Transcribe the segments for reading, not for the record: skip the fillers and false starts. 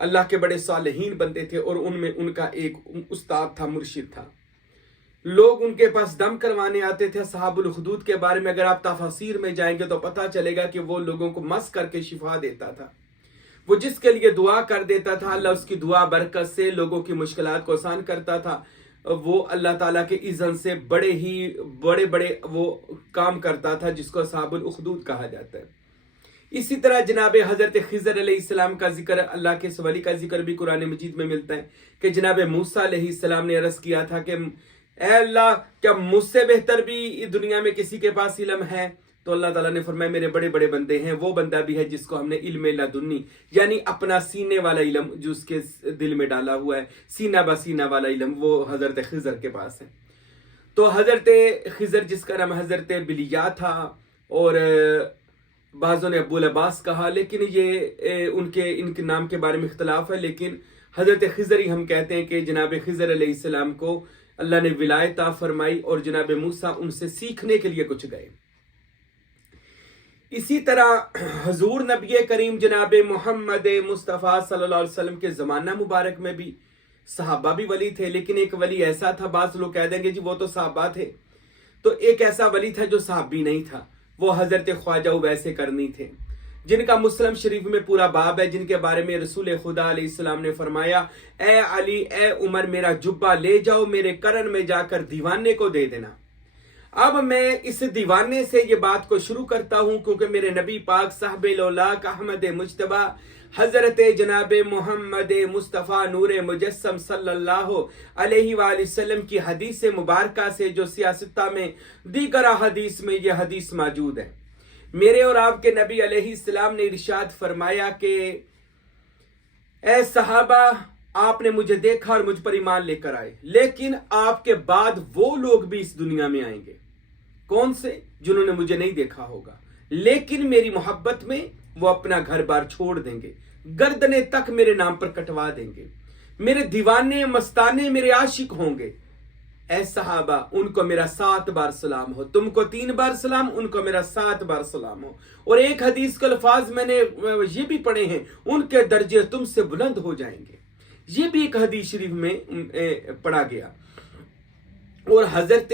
اللہ کے بڑے صالحین بندے تھے، اور ان میں ان کا ایک استاد تھا، مرشد تھا۔ لوگ ان کے پاس دم کروانے آتے تھے۔ اصحاب الخدود کے بارے میں اگر آپ تفاسیر میں جائیں گے تو پتہ چلے گا کہ وہ لوگوں کو مس کر کے شفا دیتا تھا۔ وہ جس کے لیے دعا کر دیتا تھا، اللہ اس کی دعا برکت سے لوگوں کی مشکلات کو آسان کرتا تھا۔ وہ اللہ تعالیٰ کے اذن سے بڑے بڑے وہ کام کرتا تھا، جس کو اصحاب الخدود کہا جاتا ہے۔ اسی طرح جناب حضرت خضر علیہ السلام کا ذکر، اللہ کے اس ولی کا ذکر بھی قرآن مجید میں ملتا ہے کہ جناب موسیٰ علیہ السلام نے عرض کیا تھا کہ اے اللہ، کیا مجھ سے بہتر بھی دنیا میں کسی کے پاس علم ہے؟ تو اللہ تعالیٰ نے فرمایا میرے بڑے بڑے بندے ہیں، وہ بندہ بھی ہے جس کو ہم نے علم لدنی، یعنی اپنا سینے والا علم جو اس کے دل میں ڈالا ہوا ہے، سینہ بسینہ والا علم، وہ حضرت خضر کے پاس ہے۔ تو حضرت خضر جس کا نام حضرت بلیہ تھا، اور بعضوں نے ابو العباس کہا، لیکن یہ ان کے نام کے بارے میں اختلاف ہے، لیکن حضرت خضر ہی ہم کہتے ہیں کہ جناب خضر علیہ السلام کو اللہ نے ولایت عطا فرمائی، اور جناب موسیٰ ان سے سیکھنے کے لیے کچھ گئے۔ اسی طرح حضور نبی کریم جناب محمد مصطفیٰ صلی اللہ علیہ وسلم کے زمانہ مبارک میں بھی صحابہ بھی ولی تھے، لیکن ایک ولی ایسا تھا، بعض لوگ کہہ دیں گے جی وہ تو صحابہ تھے، تو ایک ایسا ولی تھا جو صحابی نہیں تھا، وہ حضرت خواجہ اویس کرنی تھے، جن کا مسلم شریف میں پورا باب ہے، جن کے بارے میں رسول خدا علیہ السلام نے فرمایا اے علی، اے عمر، میرا جبہ لے جاؤ، میرے کرن میں جا کر دیوانے کو دے دینا۔ اب میں اس دیوانے سے یہ بات کو شروع کرتا ہوں کیونکہ میرے نبی پاک صاحب لولاک احمد مجتبیٰ حضرت جناب محمد مصطفیٰ نور مجسم صلی اللہ علیہ وآلہ وسلم کی حدیث مبارکہ سے، جو سیاستہ میں دیگر حدیث میں یہ حدیث موجود ہے، میرے اور آپ کے نبی علیہ السلام نے ارشاد فرمایا کہ اے صحابہ، آپ نے مجھے دیکھا اور مجھ پر ایمان لے کر آئے، لیکن آپ کے بعد وہ لوگ بھی اس دنیا میں آئیں گے، کون سے؟ جنہوں نے مجھے نہیں دیکھا ہوگا، لیکن میری محبت میں وہ اپنا گھر بار چھوڑ دیں گے، گردنیں تک میرے نام پر کٹوا دیں گے، میرے دیوانے مستانے میرے عاشق ہوں گے۔ اے صحابہ، ان کو میرا 7 بار سلام ہو، تم کو 3 بار سلام، ان کو میرا 7 بار سلام ہو۔ اور ایک حدیث کے الفاظ میں نے یہ بھی پڑھے ہیں، ان کے درجے تم سے بلند ہو جائیں گے، یہ بھی ایک حدیث شریف میں پڑھا گیا۔ اور حضرت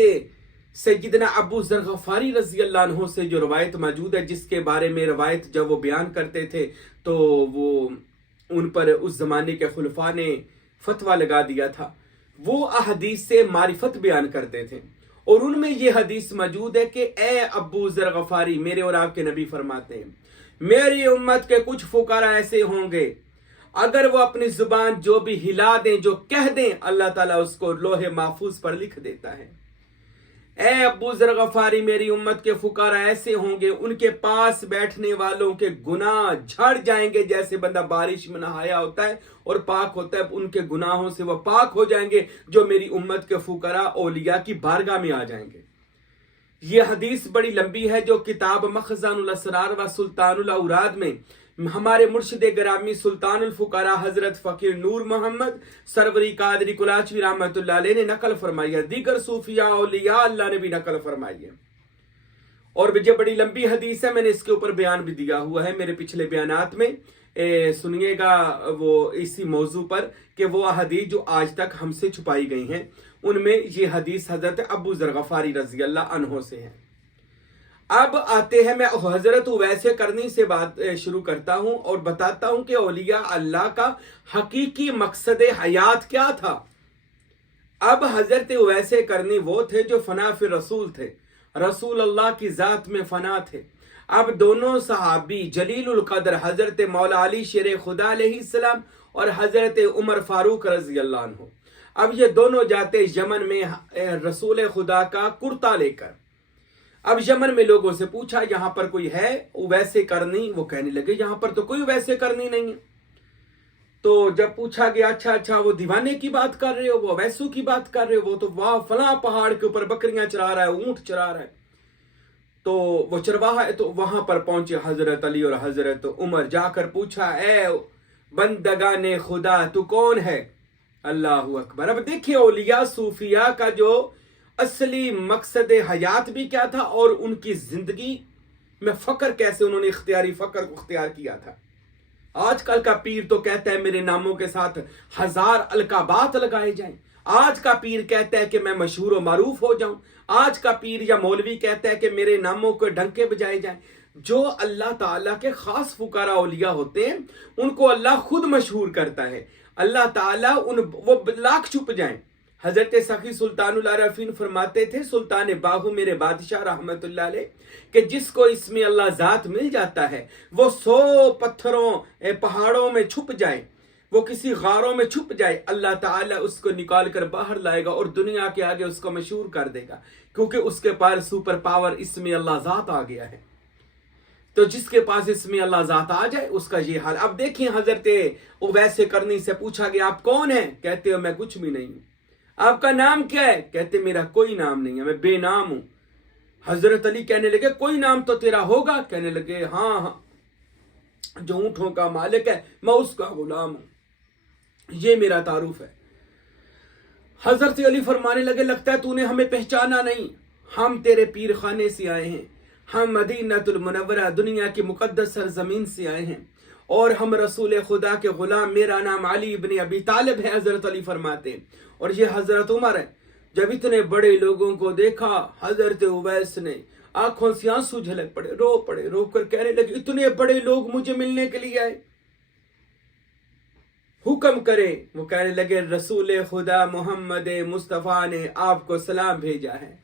سیدنا ابو ذر غفاری رضی اللہ عنہ سے جو روایت موجود ہے، جس کے بارے میں روایت جب وہ بیان کرتے تھے تو وہ ان پر اس زمانے کے خلفاء نے فتویٰ لگا دیا تھا، وہ احادیث سے معرفت بیان کرتے تھے، اور ان میں یہ حدیث موجود ہے کہ اے ابو ذر غفاری، میرے اور آپ کے نبی فرماتے ہیں میری امت کے کچھ فقراء ایسے ہوں گے، اگر وہ اپنی زبان جو بھی ہلا دیں، جو کہہ دیں، اللہ تعالیٰ اس کو لوح محفوظ پر لکھ دیتا ہے۔ اے ابو ذر غفاری، میری امت کے فقراء ایسے ہوں گے، ان کے پاس بیٹھنے والوں کے گناہ جھڑ جائیں گے، جیسے بندہ بارش میں نہایا ہوتا ہے اور پاک ہوتا ہے، ان کے گناہوں سے وہ پاک ہو جائیں گے، جو میری امت کے فقراء اولیاء کی بارگاہ میں آ جائیں گے۔ یہ حدیث بڑی لمبی ہے، جو کتاب مخزن الاسرار و سلطان الاوراد میں ہمارے مرشد گرامی سلطان الفقراء حضرت فقیر نور محمد سروری قادری کلاچوی رحمۃ اللہ علیہ نے نقل فرمائی ہے، دیگر صوفیاء اولیاء اللہ نے بھی نقل فرمائی ہے، اور یہ بڑی لمبی حدیث ہے، میں نے اس کے اوپر بیان بھی دیا ہوا ہے میرے پچھلے بیانات میں، سنیے گا وہ اسی موضوع پر کہ وہ حدیث جو آج تک ہم سے چھپائی گئی ہیں، ان میں یہ حدیث حضرت ابو ذر غفاری رضی اللہ عنہ سے ہے۔ اب آتے ہیں، میں حضرت اویس کرنی سے بات شروع کرتا ہوں اور بتاتا ہوں کہ اولیاء اللہ کا حقیقی مقصد حیات کیا تھا۔ اب حضرت اویس کرنی وہ تھے جو فنا فی رسول تھے، رسول اللہ کی ذات میں فنا تھے۔ اب دونوں صحابی جلیل القدر حضرت مولا علی شیر خدا علیہ السلام اور حضرت عمر فاروق رضی اللہ عنہ، اب یہ دونوں جاتے یمن میں رسول خدا کا کرتا لے کر۔ اب یمن میں لوگوں سے پوچھا یہاں پر کوئی ہے اویس کرنی؟ وہ کہنے لگے یہاں پر تو کوئی اویس کرنی نہیں ہے۔ تو جب پوچھا گیا اچھا وہ دیوانے کی بات کر رہے ہو، وہ اویسو کی بات کر رہے ہو، وہ تو وہاں فلاں پہاڑ کے اوپر بکریاں چرا رہا ہے، اونٹ چرا رہا ہے، تو وہ چرواہا ہے۔ تو وہاں پر پہنچے حضرت علی اور حضرت عمر، جا کر پوچھا اے بندگان خدا تو کون ہے؟ اللہ اکبر۔ اب دیکھیے اولیاء صوفیاء کا جو اصلی مقصد حیات بھی کیا تھا، اور ان کی زندگی میں فقر کیسے انہوں نے اختیاری فقر کو اختیار کیا تھا۔ آج کل کا پیر تو کہتا ہے میرے ناموں کے ساتھ 1000 القابات لگائے جائیں. آج کا پیر کہتا ہے کہ میں مشہور و معروف ہو جاؤں. آج کا پیر یا مولوی کہتا ہے کہ میرے ناموں کو ڈنکے بجائے جائیں. جو اللہ تعالیٰ کے خاص فقراء اولیاء ہوتے ہیں ان کو اللہ خود مشہور کرتا ہے. اللہ تعالیٰ وہ لاکھ چھپ جائیں. حضرت سخی سلطان العارفین فرماتے تھے سلطان باہو میرے بادشاہ رحمت اللہ علیہ کہ جس کو اس میں اللہ ذات مل جاتا ہے وہ 100 پتھروں پہاڑوں میں چھپ جائے, وہ کسی غاروں میں چھپ جائے, اللہ تعالیٰ اس کو نکال کر باہر لائے گا اور دنیا کے آگے اس کو مشہور کر دے گا, کیونکہ اس کے پاس سپر پاور اس میں اللہ ذات آ گیا ہے. تو جس کے پاس اس میں اللہ ذات آ جائے اس کا یہ حال. اب دیکھیں حضرت اویس قرنی سے پوچھا گیا آپ کون ہیں؟ کہتے ہو میں کچھ بھی نہیں ہوں. آپ کا نام کیا ہے؟ کہتے میرا کوئی نام نہیں ہے, میں بے نام ہوں. حضرت علی کہنے لگے کوئی نام تو تیرا ہوگا؟ کہنے لگے ہاں جو اونٹوں کا مالک ہے میں اس کا غلام ہوں, یہ میرا تعارف ہے. حضرت علی فرمانے لگے لگتا ہے تو نے ہمیں پہچانا نہیں, ہم تیرے پیر خانے سے آئے ہیں, ہم مدینہ المنورہ دنیا کی مقدس سرزمین سے آئے ہیں اور ہم رسول خدا کے غلام, میرا نام علی ابن ابی طالب ہے. حضرت علی فرماتے ہیں اور یہ حضرت عمر ہے. جب اتنے بڑے لوگوں کو دیکھا حضرت اویس نے آنکھوں سے آنسو جھلک پڑے, رو کر کہنے لگے اتنے بڑے لوگ مجھے ملنے کے لیے آئے, حکم کرے. وہ کہنے لگے رسول خدا محمد مصطفیٰ نے آپ کو سلام بھیجا ہے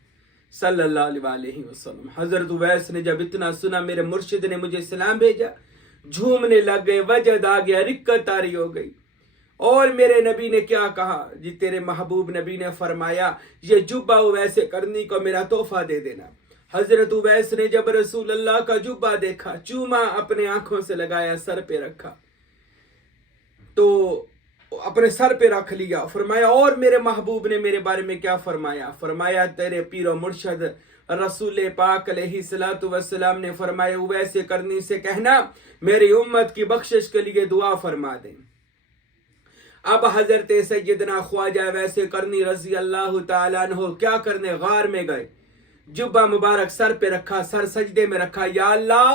صلی اللہ علیہ وسلم. حضرت اویس نے جب اتنا سنا میرے مرشد نے مجھے سلام بھیجا جھومنے لگ گئے, وجد آ گیا, رکت طاری ہو گئی. اور میرے نبی نے کیا کہا؟ جی تیرے محبوب نبی نے فرمایا یہ جبہ اویس قرنی کو میرا تحفہ دے دینا. حضرت اویس نے جب رسول اللہ کا جبہ دیکھا چوما اپنے آنکھوں سے لگایا, سر پہ رکھا تو اپنے سر پہ رکھ لیا. فرمایا اور میرے محبوب نے میرے بارے میں کیا فرمایا؟ فرمایا تیرے پیر و مرشد رسول پاک علیہ الصلوۃ والسلام نے فرمایا اویس قرنی سے کہنا میری امت کی بخشش کے لیے دعا فرما دیں. اب حضرت سیدنا خواجہ اویس قرنی رضی اللہ تعالیٰ عنہ کیا کرنے غار میں گئے, جبہ مبارک سر پہ رکھا, سر سجدے میں رکھا, یا اللہ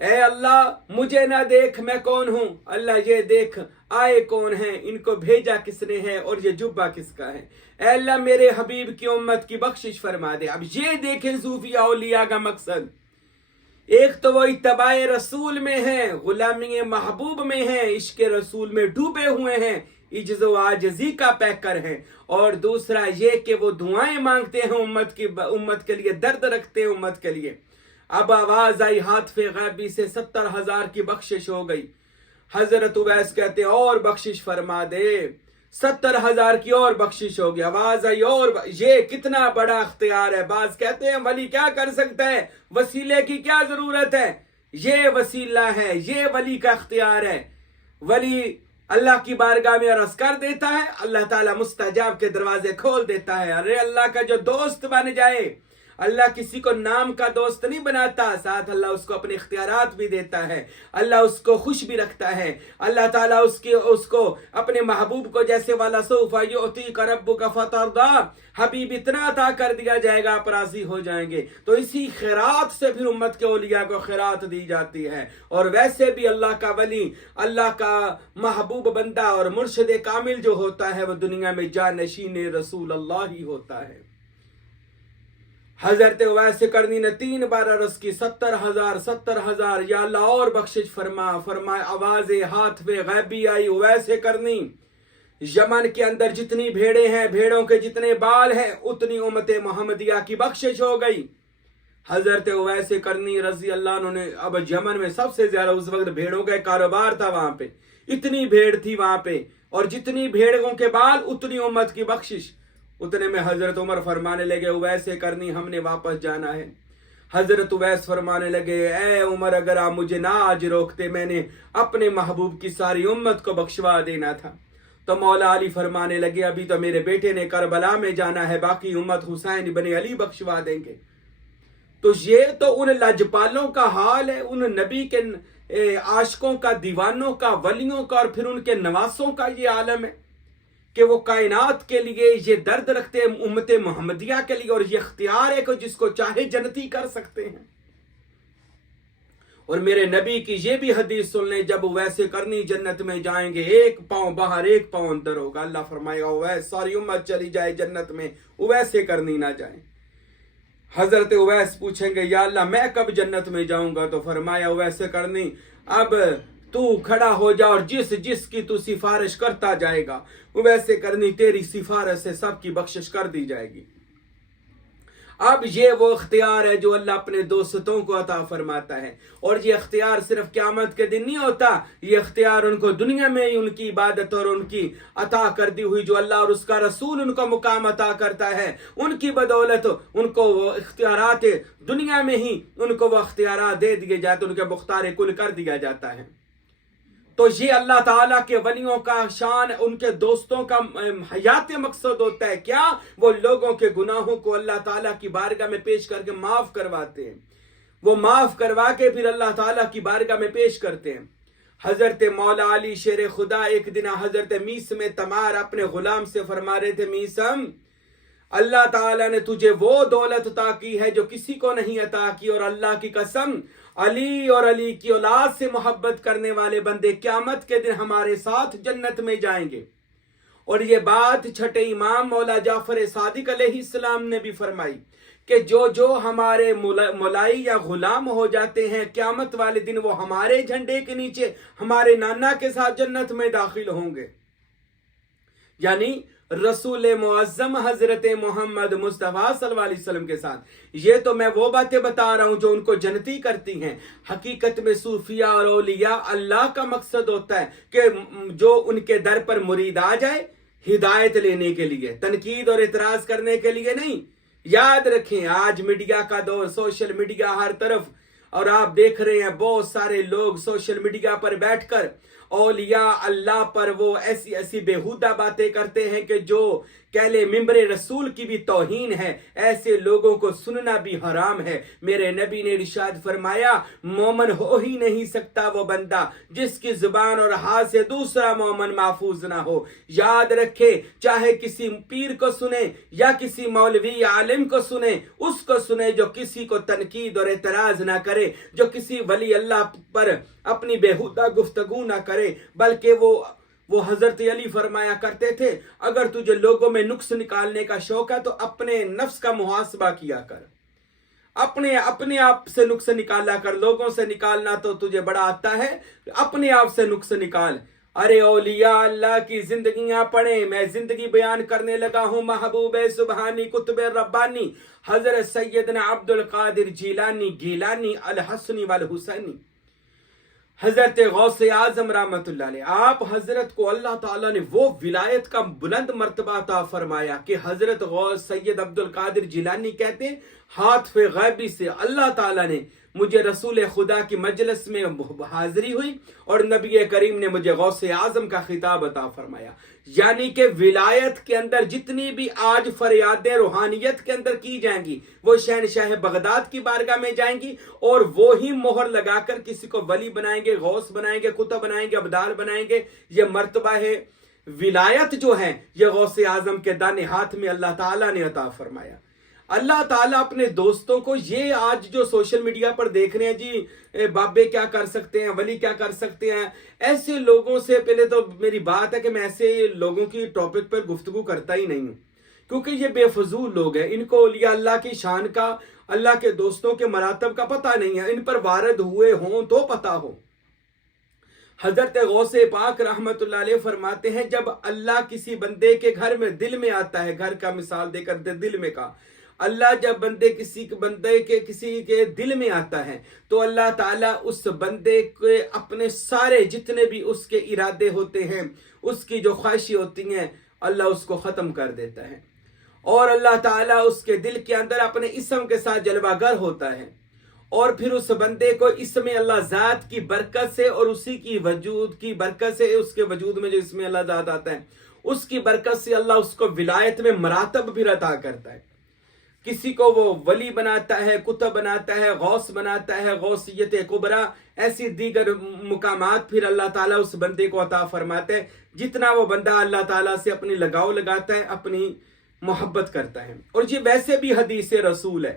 اے اللہ مجھے نہ دیکھ میں کون ہوں, اللہ یہ دیکھ آئے کون ہیں, ان کو بھیجا کس نے ہے اور یہ جبہ کس کا ہے, اے اللہ میرے حبیب کی امت کی بخشش فرما دے. اب یہ دیکھیں صوفیاء اولیاء کا مقصد, ایک تو وہ اتباع رسول میں ہیں, غلامی محبوب میں ہیں, عشق رسول میں ڈوبے ہوئے ہیں, عجز و عاجزی کا پیکر ہیں, اور دوسرا یہ کہ وہ دعائیں مانگتے ہیں امت کے لیے, درد رکھتے ہیں امت کے لیے. اب آواز آئی ہاتف غیبی سے 70,000 کی بخشش ہو گئی. حضرت اویس کہتے ہیں اور بخشش فرما دے, 70,000 کی اور بخشش ہو گئی. آواز آئی اور یہ کتنا بڑا اختیار ہے. بعض کہتے ہیں ولی کیا کر سکتا ہے, وسیلے کی کیا ضرورت ہے, یہ وسیلہ ہے, یہ ولی کا اختیار ہے. ولی اللہ کی بارگاہ میں عرض کر دیتا ہے, اللہ تعالیٰ مستجاب کے دروازے کھول دیتا ہے. ارے اللہ کا جو دوست بن جائے, اللہ کسی کو نام کا دوست نہیں بناتا, ساتھ اللہ اس کو اپنے اختیارات بھی دیتا ہے, اللہ اس کو خوش بھی رکھتا ہے. اللہ تعالیٰ اس کو اپنے محبوب کو جیسے والا سوف یعطیک ربک فترضی, حبیب اتنا عطا کر دیا جائے گا آپ راضی ہو جائیں گے. تو اسی خیرات سے پھر امت کے اولیاء کو خیرات دی جاتی ہے. اور ویسے بھی اللہ کا ولی, اللہ کا محبوب بندہ اور مرشد کامل جو ہوتا ہے وہ دنیا میں جانشین رسول اللہ ہی ہوتا ہے. حضرت اویس قرنی نے 3 بار عرض کی 70,000 یا اللہ اور بخشش فرما. آواز ہاتف غیبی آئی, اویس قرنی یمن کے اندر جتنی بھیڑیں ہیں, بھیڑوں کے جتنے بال ہیں, اتنی امت محمدیہ کی بخشش ہو گئی. حضرت اویس قرنی رضی اللہ عنہ نے, اب یمن میں سب سے زیادہ اس وقت بھیڑوں کا کاروبار تھا وہاں پہ, اتنی بھیڑ تھی وہاں پہ, اور جتنی بھیڑوں کے بال اتنی امت کی بخشش. اتنے میں حضرت عمر فرمانے لگے اویس قرنی ہم نے واپس جانا ہے. حضرت اویس فرمانے لگے اے عمر اگر آپ مجھے نہ آج روکتے میں نے اپنے محبوب کی ساری امت کو بخشوا دینا تھا. تو مولا علی فرمانے لگے ابھی تو میرے بیٹے نے کربلا میں جانا ہے, باقی امت حسین بن علی بخشوا دیں گے. تو یہ تو ان لجپالوں کا حال ہے, ان نبی کے عاشقوں کا, دیوانوں کا, ولیوں کا, اور پھر ان کے نواسوں کا یہ عالم ہے کہ وہ کائنات کے لیے یہ درد رکھتے ہیں, امت محمدیہ کے لیے, اور یہ اختیار ہے کہ جس کو چاہے جنتی کر سکتے ہیں. اور میرے نبی کی یہ بھی حدیث سن لیں، جب ویسے کرنی جنت میں جائیں گے، ایک پاؤں باہر ایک پاؤں اندر ہوگا۔ اللہ فرمائے گا اویس ساری امت چلی جائے جنت میں، ویسے کرنی نہ جائیں۔ حضرت اویس پوچھیں گے یا اللہ میں کب جنت میں جاؤں گا؟ تو فرمایا ویسے کرنی، اب تو کھڑا ہو جا اور جس جس کی تو سفارش کرتا جائے گا ویسے کرنی، تیری سفارش سے سب کی بخشش کر دی جائے گی۔ اب یہ وہ اختیار ہے جو اللہ اپنے دوستوں کو عطا فرماتا ہے، اور یہ اختیار صرف قیامت کے دن نہیں ہوتا، یہ اختیار ان کو دنیا میں ہی ان کی عبادت اور ان کی عطا کر دی ہوئی جو اللہ اور اس کا رسول ان کو مقام عطا کرتا ہے، ان کی بدولت ان کو وہ اختیارات دنیا میں ہی ان کو وہ اختیارات دے دیے جاتے، ان کے مختار کل کر دیا جاتا ہے۔ تو یہ اللہ تعالیٰ کے ولیوں کا شان، ان کے دوستوں کا حیات مقصد ہوتا ہے کیا؟ وہ لوگوں کے گناہوں کو اللہ تعالیٰ کی بارگاہ میں پیش کر کے معاف کرواتے ہیں، وہ معاف کروا کے پھر اللہ تعالیٰ کی بارگاہ میں پیش کرتے ہیں۔ حضرت مولا علی شیر خدا ایک دن حضرت میس میں تمار اپنے غلام سے فرما رہے تھے، میسم اللہ تعالیٰ نے تجھے وہ دولت عطا کی ہے جو کسی کو نہیں عطا کی، اور اللہ کی قسم علی اور علی کی اولاد سے محبت کرنے والے بندے قیامت کے دن ہمارے ساتھ جنت میں جائیں گے۔ اور یہ بات چھٹے امام مولا جعفر صادق علیہ السلام نے بھی فرمائی کہ جو ہمارے مولائی یا غلام ہو جاتے ہیں قیامت والے دن وہ ہمارے جھنڈے کے نیچے ہمارے نانا کے ساتھ جنت میں داخل ہوں گے، یعنی رسول معظم حضرت محمد مصطفیٰ صلی اللہ علیہ وسلم کے ساتھ۔ یہ تو میں وہ باتیں بتا رہا ہوں جو ان کو جنتی کرتی ہیں۔ حقیقت میں صوفیاء اور اولیاء اللہ کا مقصد ہوتا ہے کہ جو ان کے در پر مرید آ جائے ہدایت لینے کے لیے، تنقید اور اعتراض کرنے کے لیے نہیں۔ یاد رکھیں آج میڈیا کا دور، سوشل میڈیا ہر طرف، اور آپ دیکھ رہے ہیں بہت سارے لوگ سوشل میڈیا پر بیٹھ کر اولیاء اللہ پر وہ ایسی ایسی بیہودہ باتیں کرتے ہیں کہ جو کہلے ممبر رسول کی بھی توہین ہے۔ ایسے لوگوں کو سننا بھی حرام ہے۔ میرے نبی نے ارشاد فرمایا مومن ہو ہی نہیں سکتا وہ بندہ جس کی زبان اور ہاتھ سے دوسرا مومن محفوظ نہ ہو۔ یاد رکھے چاہے کسی پیر کو سنے یا کسی مولوی عالم کو سنے، اس کو سنے جو کسی کو تنقید اور اعتراض نہ کرے، جو کسی ولی اللہ پر اپنی بیہودہ گفتگو نہ کرے، بلکہ وہ حضرت علی فرمایا کرتے تھے اگر تجھے لوگوں میں نقص نکالنے کا شوق ہے تو اپنے نفس کا محاسبہ کیا کر، اپنے آپ سے نقص نکالا کر، لوگوں سے نکالنا تو تجھے بڑا آتا ہے، اپنے آپ سے نقص نکال۔ ارے اولیاء اللہ کی زندگیاں پڑھیں، میں زندگی بیان کرنے لگا ہوں۔ محبوب سبحانی قطب ربانی حضرت سیدنا عبد القادر جیلانی گیلانی الحسنی والحسینی، حضرت غوث اعظم رحمت اللہ علیہ، آپ حضرت کو اللہ تعالیٰ نے وہ ولایت کا بلند مرتبہ عطا فرمایا کہ حضرت غوث سید عبد القادر جیلانی کہتے ہیں ہاتھ پہ غیبی سے اللہ تعالیٰ نے مجھے رسول خدا کی مجلس میں حاضری ہوئی اور نبی کریم نے مجھے غوث اعظم کا خطاب عطا فرمایا۔ یعنی کہ ولایت کے اندر جتنی بھی آج فریادیں روحانیت کے اندر کی جائیں گی وہ شہنشاہ بغداد کی بارگاہ میں جائیں گی، اور وہی مہر لگا کر کسی کو ولی بنائیں گے، غوث بنائیں گے، قطب بنائیں گے، ابدال بنائیں گے۔ یہ مرتبہ ہے ولایت جو ہے یہ غوث اعظم کے دانے ہاتھ میں اللہ تعالیٰ نے عطا فرمایا۔ اللہ تعالیٰ اپنے دوستوں کو یہ آج جو سوشل میڈیا پر دیکھ رہے ہیں جی بابے کیا کر سکتے ہیں، ولی کیا کر سکتے ہیں، ایسے لوگوں سے پہلے تو میری بات ہے کہ میں ایسے لوگوں کی ٹاپک پر گفتگو کرتا ہی نہیں ہوں، کیونکہ یہ بے فضول لوگ ہیں، ان کو اولیاء اللہ کی شان کا، اللہ کے دوستوں کے مراتب کا پتہ نہیں ہے، ان پر وارد ہوئے ہوں تو پتہ ہو۔ حضرت غوث پاک رحمت اللہ علیہ فرماتے ہیں جب اللہ کسی بندے کے گھر میں دل میں آتا ہے، گھر کا مثال دے کر دل میں کا، اللہ جب کسی کے دل میں آتا ہے تو اللہ تعالیٰ اس بندے کے اپنے سارے جتنے بھی اس کے ارادے ہوتے ہیں، اس کی جو خواہشیں ہوتی ہیں، اللہ اس کو ختم کر دیتا ہے، اور اللہ تعالیٰ اس کے دل کے اندر اپنے اسم کے ساتھ جلوہ گر ہوتا ہے، اور پھر اس بندے کو اسم اللہ ذات کی برکت سے اور اسی کی وجود کی برکت سے، اس کے وجود میں جو اسم اللہ ذات آتا ہے اس کی برکت سے اللہ اس کو ولایت میں مراتب بھی عطا کرتا ہے۔ کسی کو وہ ولی بناتا ہے، قطب بناتا ہے، غوث بناتا ہے، غوثیت کبریٰ، ایسی دیگر مقامات پھر اللہ تعالیٰ اس بندے کو عطا فرماتے ہیں جتنا وہ بندہ اللہ تعالیٰ سے اپنی لگاؤ لگاتا ہے، اپنی محبت کرتا ہے۔ اور یہ ویسے بھی حدیث رسول ہے،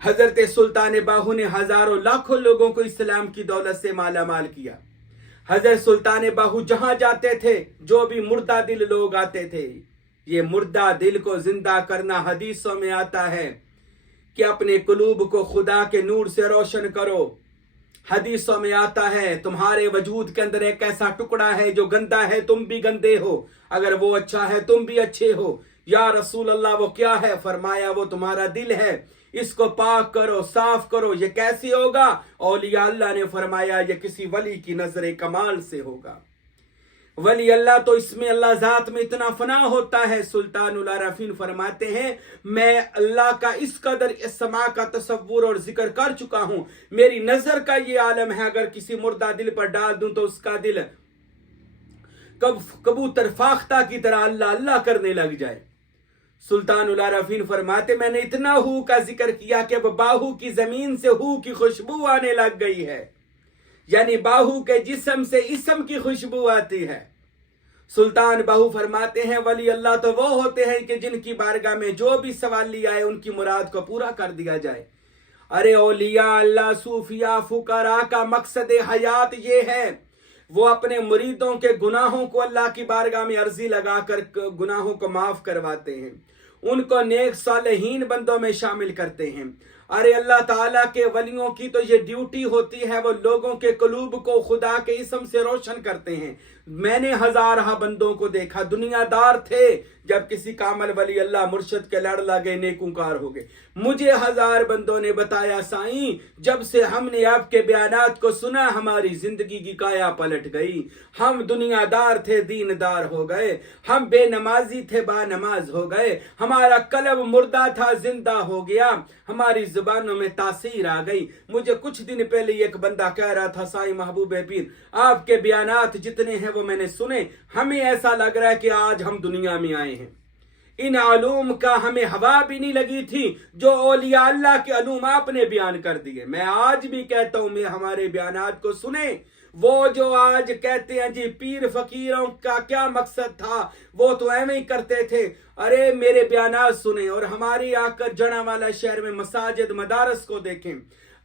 حضرت سلطان باہو نے ہزاروں لاکھوں لوگوں کو اسلام کی دولت سے مالا مال کیا۔ حضرت سلطان باہو جہاں جاتے تھے جو بھی مردہ دل لوگ آتے تھے، یہ مردہ دل کو زندہ کرنا حدیثوں میں آتا ہے کہ اپنے قلوب کو خدا کے نور سے روشن کرو۔ حدیثوں میں آتا ہے تمہارے وجود کے اندر ایک ایسا ٹکڑا ہے جو گندا ہے، تم بھی گندے ہو، اگر وہ اچھا ہے تم بھی اچھے ہو۔ یا رسول اللہ وہ کیا ہے؟ فرمایا وہ تمہارا دل ہے، اس کو پاک کرو، صاف کرو۔ یہ کیسے ہوگا؟ اولیاء اللہ نے فرمایا یہ کسی ولی کی نظر کمال سے ہوگا۔ ولی اللہ تو اس میں اللہ ذات میں اتنا فنا ہوتا ہے۔ سلطان العارفین فرماتے ہیں میں اللہ کا اس قدر سما کا تصور اور ذکر کر چکا ہوں، میری نظر کا یہ عالم ہے، اگر کسی مردہ دل پر ڈال دوں تو اس کا دل کبوتر فاختہ کی طرح اللہ اللہ کرنے لگ جائے۔ سلطان العارفین فرماتے میں نے اتنا ہو کا ذکر کیا کہ باہو کی زمین سے ہو کی خوشبو آنے لگ گئی ہے، یعنی باہو کے جسم سے اسم کی خوشبو آتی ہے۔ سلطان باہو فرماتے ہیں ولی اللہ تو وہ ہوتے ہیں کہ جن کی بارگاہ میں جو بھی سوال لیا ہے ان کی مراد کو پورا کر دیا جائے۔ ارے اولیاء اللہ، صوفیاء، فقراء کا مقصد حیات یہ ہے وہ اپنے مریدوں کے گناہوں کو اللہ کی بارگاہ میں عرضی لگا کر گناہوں کو معاف کرواتے ہیں، ان کو نیک صالحین بندوں میں شامل کرتے ہیں۔ ارے اللہ تعالیٰ کے ولیوں کی تو یہ ڈیوٹی ہوتی ہے، وہ لوگوں کے قلوب کو خدا کے اسم سے روشن کرتے ہیں۔ میں نے ہزارہ بندوں کو دیکھا، دنیا دار تھے، جب کسی کامل ولی اللہ مرشد کے لڑ لگے نیکوکار ہو گئے۔ مجھے ہزار بندوں نے بتایا سائیں جب سے ہم نے آپ کے بیانات کو سنا ہماری زندگی کی کایا پلٹ گئی، ہم دنیا دار تھے دین دار ہو گئے، ہم بے نمازی تھے با نماز ہو گئے، ہمارا قلب مردہ تھا زندہ ہو گیا، ہماری زبانوں میں تاثیر آ گئی۔ مجھے کچھ دن پہلے ایک بندہ کہہ رہا تھا سائیں محبوب پیر آپ کے بیانات جتنے ہیں وہ میں نے سنے، ہمیں ایسا لگ رہا ہے کہ آج ہم دنیا میں آئے ہیں۔ ان علوم کا ہمیں ہوا بھی نہیں لگی تھی جو اولیاء اللہ کے علوم آپ نے بیان کر دیے۔ میں آج بھی کہتا ہوں میں ہمارے بیانات کو سنیں، وہ جو آج کہتے ہیں جی پیر فقیروں کا کیا مقصد تھا وہ تو ایویں ہی کرتے تھے، ارے میرے بیانات سنیں اور ہماری آ کر جڑا والا شہر میں مساجد مدارس کو دیکھیں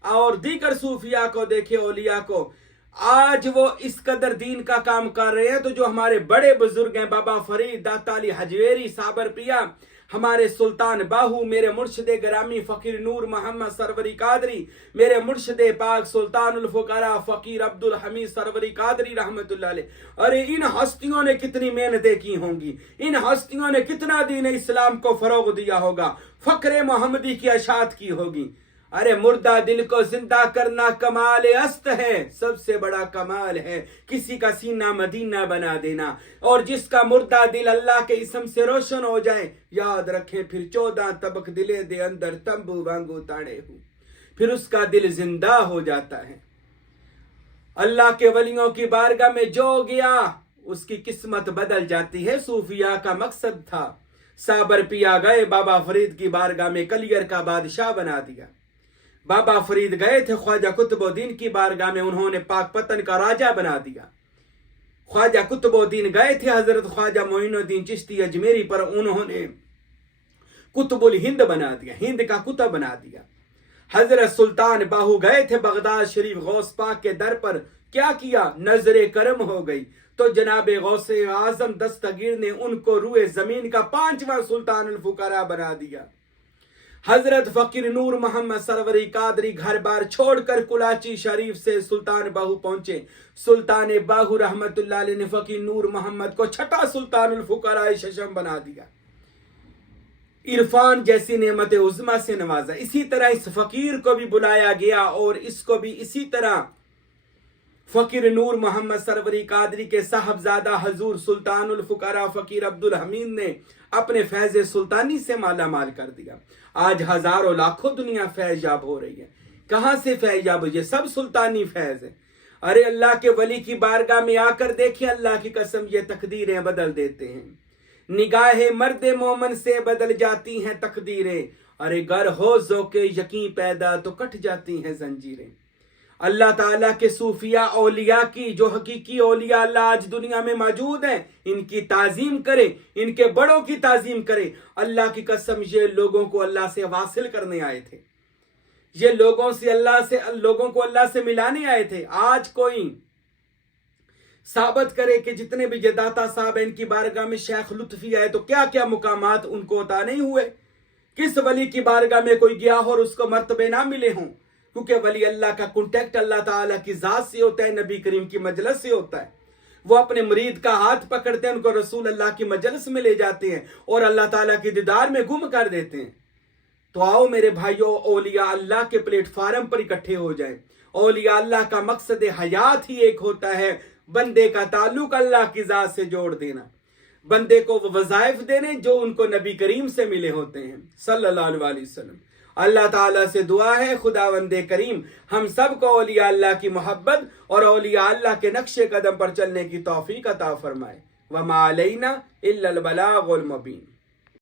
اور دیگر صوفیاء کو دیکھیں، اولیاء کو۔ آج وہ اس قدر دین کا کام کر رہے ہیں تو جو ہمارے بڑے بزرگ ہیں بابا فرید، داتا علی حجویری، صابر پیا، ہمارے سلطان باہو، میرے مرشد گرامی فقیر نور محمد سروری قادری، میرے مرشد پاک سلطان الفقراء فقیر عبدالحمید سروری قادری رحمت اللہ علیہ، ارے ان ہستیوں نے کتنی محنتیں کی ہوں گی، ان ہستیوں نے کتنا دین اسلام کو فروغ دیا ہوگا، فقر محمدی کی اشاعت کی ہوگی۔ ارے مردہ دل کو زندہ کرنا کمال است ہے، سب سے بڑا کمال ہے کسی کا سینہ مدینہ بنا دینا، اور جس کا مردہ دل اللہ کے اسم سے روشن ہو جائے، یاد رکھیں پھر 14 طبق دلے دے اندر تمبو وانگو تاڑے ہو، پھر اس کا دل زندہ ہو جاتا ہے۔ اللہ کے ولیوں کی بارگاہ میں جو گیا اس کی قسمت بدل جاتی ہے۔ صوفیاء کا مقصد تھا، صابر پیا گئے بابا فرید کی بارگاہ میں کلیر کا بادشاہ بنا دیا۔ بابا فرید گئے تھے خواجہ قطب الدین کی بارگاہ میں، انہوں نے پاک پتن کا راجہ بنا دیا۔ خواجہ قطب الدین گئے تھے حضرت خواجہ معین الدین چشتی اجمیری پر، انہوں نے قطب الہند بنا دیا، ہند کا قطب بنا دیا۔ حضرت سلطان باہو گئے تھے بغداد شریف غوث پاک کے در پر، کیا کیا؟ نظر کرم ہو گئی تو جناب غوث اعظم دستگیر نے ان کو روئے زمین کا 5واں سلطان الفقراء بنا دیا۔ حضرت فقیر نور محمد سروری قادری گھر بار چھوڑ کر کلاچی شریف سے سلطان باہو پہنچے۔ سلطان باہو رحمت اللہ علیہ نے فقیر نور محمد کو 6واں سلطان الفقراء ششم بنا دیا، عرفان جیسی نعمت عظمیٰ سے نوازا۔ اسی طرح اس فقیر کو بھی بلایا گیا اور اس کو بھی اسی طرح فقیر نور محمد سروری قادری کے صاحبزادہ حضور سلطان الفقراء فقیر عبدالحمید نے اپنے فیض سلطانی سے مالا مال کر دیا۔ آج ہزاروں لاکھوں دنیا فیض یاب ہو رہی ہے۔ کہاں سے فیض یاب؟ یہ سب سلطانی فیض ہے۔ ارے اللہ کے ولی کی بارگاہ میں آ کر دیکھیں، اللہ کی قسم یہ تقدیریں بدل دیتے ہیں۔ نگاہ مرد مومن سے بدل جاتی ہیں تقدیریں، ارے گر ہو ذوق یقین پیدا تو کٹ جاتی ہیں زنجیریں۔ اللہ تعالیٰ کے صوفیاء اولیاء کی، جو حقیقی اولیاء اللہ آج دنیا میں موجود ہیں، ان کی تعظیم کریں، ان کے بڑوں کی تعظیم کریں۔ اللہ کی قسم یہ لوگوں کو اللہ سے واصل کرنے آئے تھے۔ یہ لوگوں کو اللہ سے ملانے آئے تھے. آج کوئی ثابت کرے کہ جتنے بھی جداتا صاحب ان کی بارگاہ میں شیخ لطفی آئے تو کیا کیا مقامات ان کو عطا نہیں ہوئے. کس ولی کی بارگاہ میں کوئی گیا ہو اور اس کو مرتبے نہ ملے ہوں. کیونکہ ولی اللہ کا کنٹیکٹ اللہ تعالیٰ کی ذات سے ہوتا ہے, نبی کریم کی مجلس سے ہوتا ہے. وہ اپنے مرید کا ہاتھ پکڑتے ہیں, ان کو رسول اللہ کی مجلس میں لے جاتے ہیں اور اللہ تعالیٰ کی دیدار میں گم کر دیتے ہیں. تو آؤ میرے بھائیوں, اولیاء اللہ کے پلیٹ فارم پر اکٹھے ہو جائیں. اولیاء اللہ کا مقصد حیات ہی ایک ہوتا ہے, بندے کا تعلق اللہ کی ذات سے جوڑ دینا, بندے کو وہ وظائف دینے جو ان کو نبی کریم سے ملے ہوتے ہیں صلی اللہ علیہ وسلم. اللہ تعالیٰ سے دعا ہے خداوند کریم ہم سب کو اولیاء اللہ کی محبت اور اولیاء اللہ کے نقش قدم پر چلنے کی توفیق عطا فرمائے. وما علینا الا البلاغ المبین.